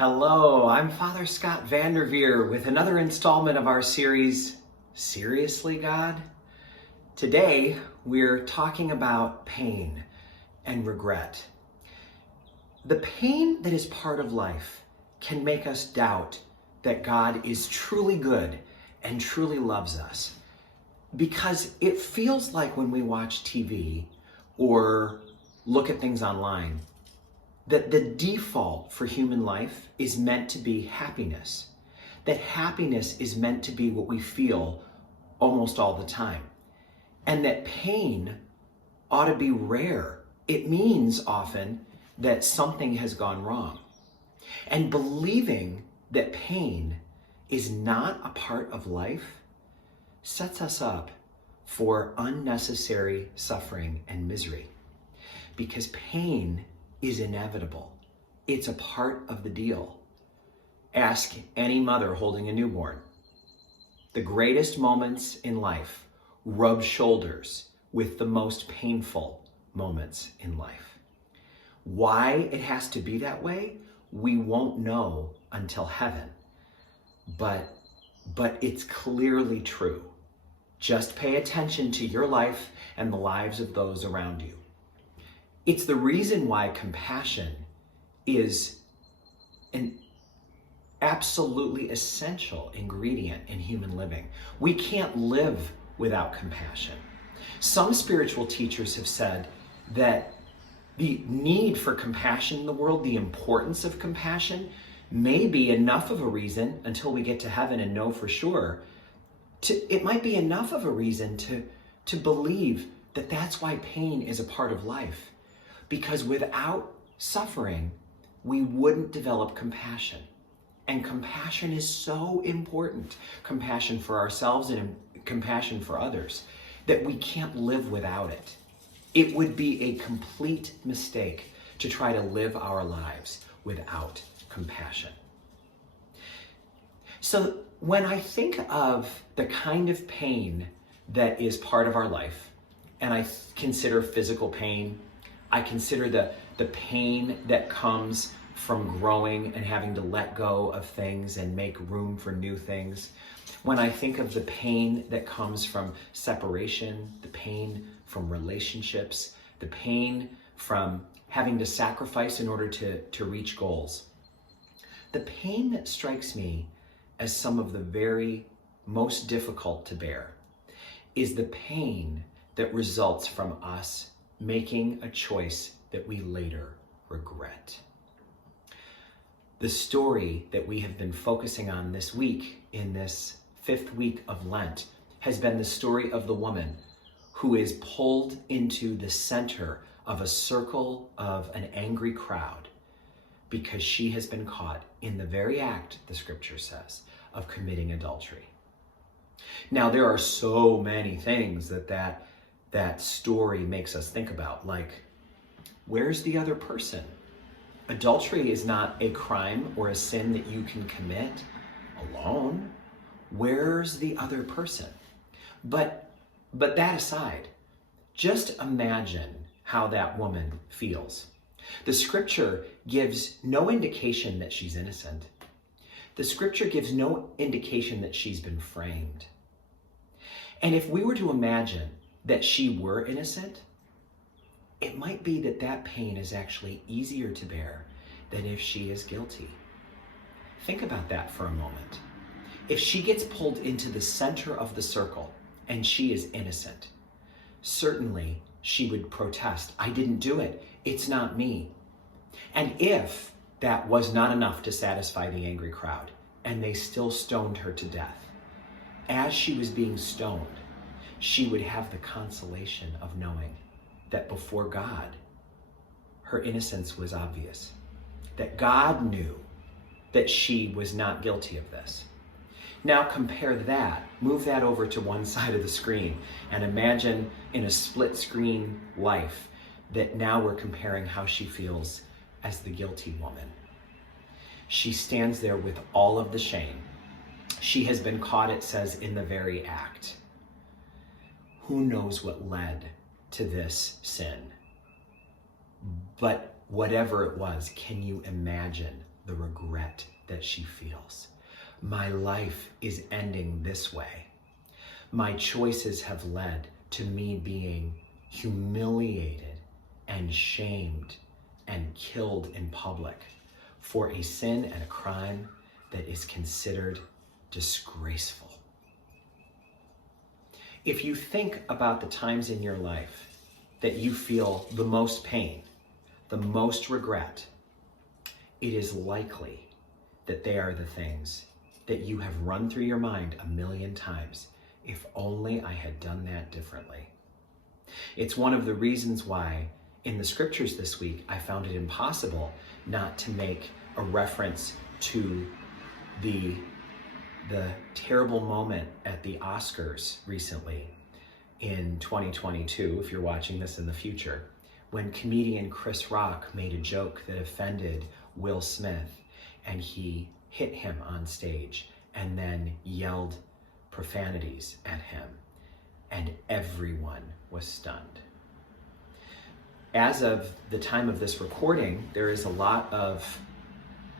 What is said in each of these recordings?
Hello, I'm Father Scott Vanderveer with another installment of our series, Seriously, God? Today, we're talking about pain and regret. The pain that is part of life can make us doubt that God is truly good and truly loves us. Because it feels like when we watch TV or look at things online, that the default for human life is meant to be happiness. That happiness is meant to be what we feel almost all the time. And that pain ought to be rare. It means often that something has gone wrong. And believing that pain is not a part of life sets us up for unnecessary suffering and misery. Because pain is inevitable. It's a part of the deal. Ask any mother holding a newborn. The greatest moments in life rub shoulders with the most painful moments in life. Why it has to be that way, we won't know until heaven. But it's clearly true. Just pay attention to your life and the lives of those around you. It's the reason why compassion is an absolutely essential ingredient in human living. We can't live without compassion. Some spiritual teachers have said that the need for compassion in the world, the importance of compassion, may be enough of a reason, until we get to heaven and know for sure, it might be enough of a reason to believe that that's why pain is a part of life. Because without suffering, we wouldn't develop compassion. And compassion is so important, compassion for ourselves and compassion for others, that we can't live without it. It would be a complete mistake to try to live our lives without compassion. So when I think of the kind of pain that is part of our life, and I consider physical pain, I consider the pain that comes from growing and having to let go of things and make room for new things. When I think of the pain that comes from separation, the pain from relationships, the pain from having to sacrifice in order to reach goals, the pain that strikes me as some of the very most difficult to bear is the pain that results from us making a choice that we later regret. The story that we have been focusing on this week, in this 5th week of Lent, has been the story of the woman who is pulled into the center of a circle of an angry crowd because she has been caught in the very act, the scripture says, of committing adultery. Now, there are so many things that story makes us think about, like, where's the other person? Adultery is not a crime or a sin that you can commit alone. Where's the other person? But that aside, just imagine how that woman feels. The scripture gives no indication that she's innocent. The scripture gives no indication that she's been framed. And if we were to imagine that she were innocent, it might be that pain is actually easier to bear than if she is guilty. Think about that for a moment. If she gets pulled into the center of the circle and she is innocent, certainly she would protest, I didn't do it, it's not me. And if that was not enough to satisfy the angry crowd, and they still stoned her to death, as she was being stoned, she would have the consolation of knowing that before God, her innocence was obvious, that God knew that she was not guilty of this. Now compare that, move that over to one side of the screen, and imagine in a split screen life that now we're comparing how she feels as the guilty woman. She stands there with all of the shame. She has been caught, it says, in the very act. Who knows what led to this sin? But whatever it was, can you imagine the regret that she feels. My life is ending this way. My choices have led to me being humiliated and shamed and killed in public for a sin and a crime that is considered disgraceful. If you think about the times in your life that you feel the most pain, the most regret, it is likely that they are the things that you have run through your mind a million times. If only I had done that differently. It's one of the reasons why in the scriptures this week, I found it impossible not to make a reference to the terrible moment at the Oscars recently in 2022, if you're watching this in the future, when comedian Chris Rock made a joke that offended Will Smith, and he hit him on stage and then yelled profanities at him, and everyone was stunned. As of the time of this recording, there is a lot of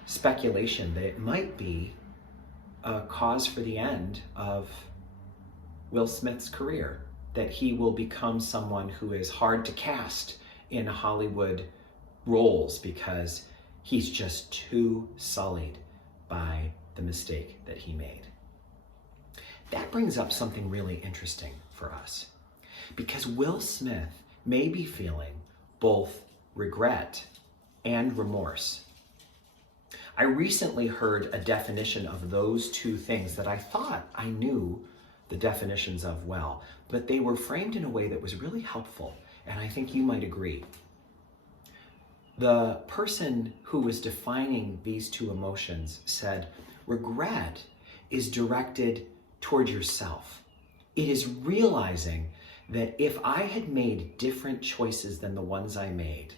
speculation that it might be a cause for the end of Will Smith's career, that he will become someone who is hard to cast in Hollywood roles because he's just too sullied by the mistake that he made. That brings up something really interesting for us, because Will Smith may be feeling both regret and remorse. I recently heard a definition of those two things that I thought I knew the definitions of well, but they were framed in a way that was really helpful, and I think you might agree. The person who was defining these two emotions said, regret is directed toward yourself. It is realizing that if I had made different choices than the ones I made,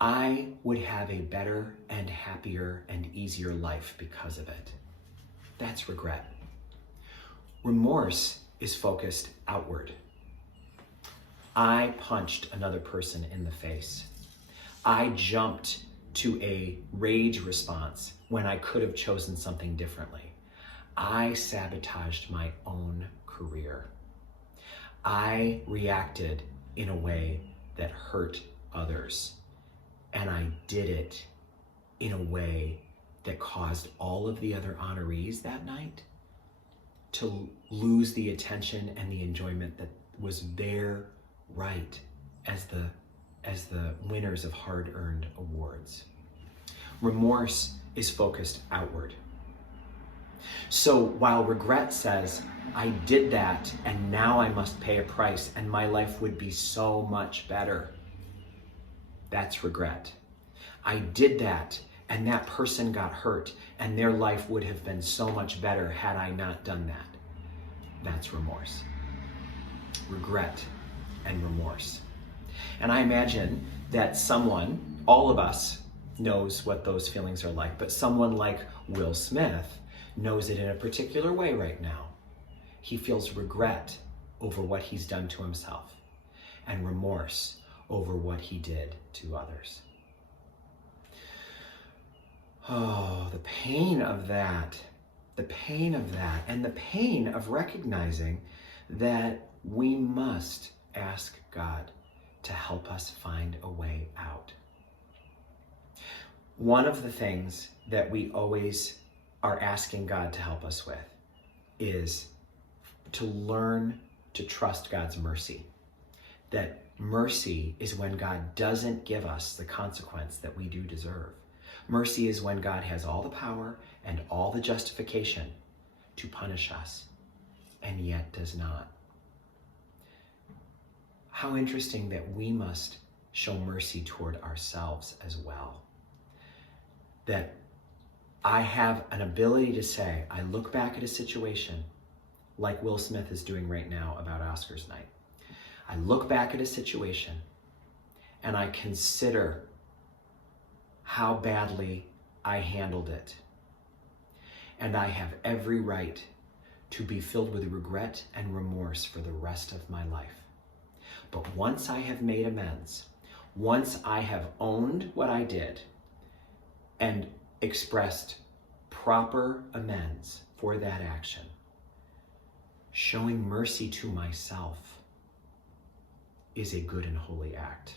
I would have a better and happier and easier life because of it. That's regret. Remorse is focused outward. I punched another person in the face. I jumped to a rage response when I could have chosen something differently. I sabotaged my own career. I reacted in a way that hurt others. And I did it in a way that caused all of the other honorees that night to lose the attention and the enjoyment that was their right as the winners of hard-earned awards. Remorse is focused outward. So while regret says, I did that and now I must pay a price and my life would be so much better, that's regret. I did that and that person got hurt and their life would have been so much better had I not done that. That's remorse. Regret and remorse. And I imagine that someone, all of us, knows what those feelings are like, but someone like Will Smith knows it in a particular way right now. He feels regret over what he's done to himself and remorse over what he did to others. Oh, the pain of that, and the pain of recognizing that we must ask God to help us find a way out. One of the things that we always are asking God to help us with is to learn to trust God's mercy. That mercy is when God doesn't give us the consequence that we do deserve. Mercy is when God has all the power and all the justification to punish us, and yet does not. How interesting that we must show mercy toward ourselves as well. That I have an ability to say, I look back at a situation like Will Smith is doing right now about Oscars night. I look back at a situation and I consider how badly I handled it. And I have every right to be filled with regret and remorse for the rest of my life. But once I have made amends, once I have owned what I did and expressed proper amends for that action, showing mercy to myself is a good and holy act.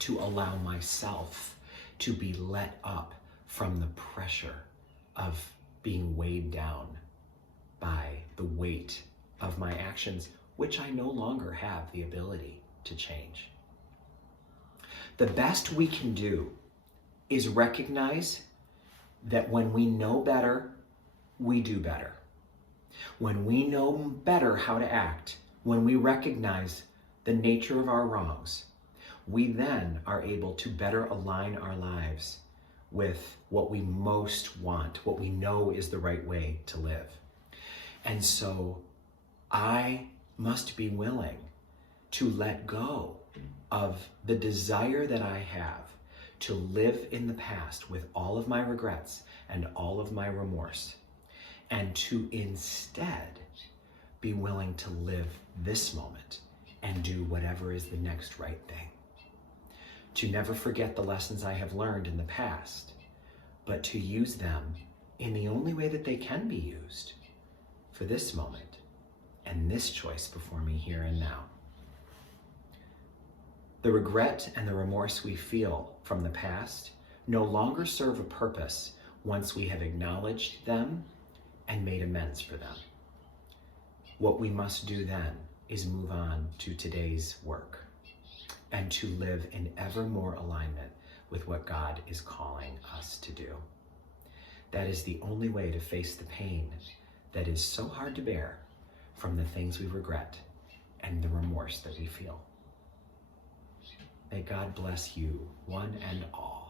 To allow myself to be let up from the pressure of being weighed down by the weight of my actions, which I no longer have the ability to change. The best we can do is recognize that when we know better, we do better. When we know better how to act, when we recognize the nature of our wrongs, we then are able to better align our lives with what we most want, what we know is the right way to live. And so I must be willing to let go of the desire that I have to live in the past with all of my regrets and all of my remorse, and to instead be willing to live this moment and do whatever is the next right thing. To never forget the lessons I have learned in the past, but to use them in the only way that they can be used for this moment and this choice before me here and now. The regret and the remorse we feel from the past no longer serve a purpose once we have acknowledged them and made amends for them. What we must do then is move on to today's work and to live in ever more alignment with what God is calling us to do. That is the only way to face the pain that is so hard to bear from the things we regret and the remorse that we feel. May God bless you, one and all.